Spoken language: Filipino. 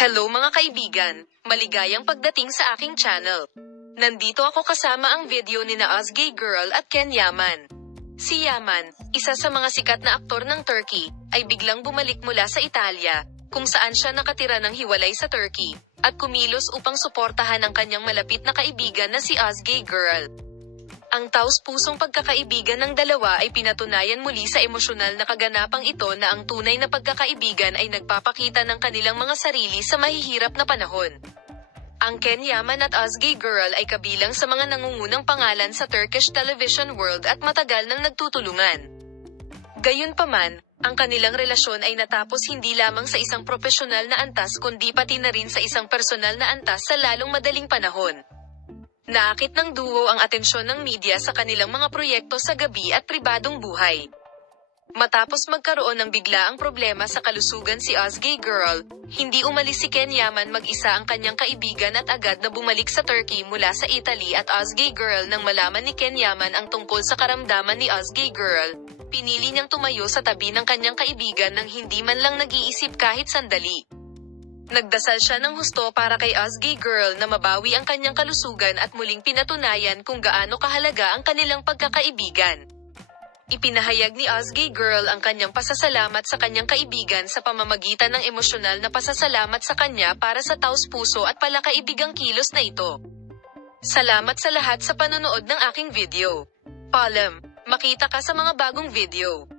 Hello mga kaibigan, maligayang pagdating sa aking channel. Nandito ako kasama ang video ni na Özge Gürel at Ken Yaman. Si Yaman, isa sa mga sikat na aktor ng Turkey, ay biglang bumalik mula sa Italia, kung saan siya nakatira ng hiwalay sa Turkey, at kumilos upang suportahan ang kanyang malapit na kaibigan na si Özge Gürel. Ang taos-pusong pagkakaibigan ng dalawa ay pinatunayan muli sa emosyonal na kaganapang ito na ang tunay na pagkakaibigan ay nagpapakita ng kanilang mga sarili sa mahihirap na panahon. Ang Ken Yaman at Özge Gürel ay kabilang sa mga nangungunang pangalan sa Turkish television world at matagal nang nagtutulungan. Gayunpaman, ang kanilang relasyon ay natapos hindi lamang sa isang profesional na antas kundi pati na rin sa isang personal na antas sa lalong madaling panahon. Naakit ng duo ang atensyon ng media sa kanilang mga proyekto sa gabi at pribadong buhay. Matapos magkaroon ng biglaang problema sa kalusugan si Özge Gürel, hindi umalis si Ken Yaman mag-isa ang kanyang kaibigan at agad na bumalik sa Turkey mula sa Italy at Özge Gürel nang malaman ni Ken Yaman ang tungkol sa karamdaman ni Özge Gürel. Pinili niyang tumayo sa tabi ng kanyang kaibigan nang hindi man lang nag-iisip kahit sandali. Nagdasal siya ng husto para kay Özge Gürel na mabawi ang kanyang kalusugan at muling pinatunayan kung gaano kahalaga ang kanilang pagkakaibigan. Ipinahayag ni Özge Gürel ang kanyang pasasalamat sa kanyang kaibigan sa pamamagitan ng emosyonal na pasasalamat sa kanya para sa taos-puso at palakaibigang kilos na ito. Salamat sa lahat sa panonood ng aking video. Paalam, makita ka sa mga bagong video.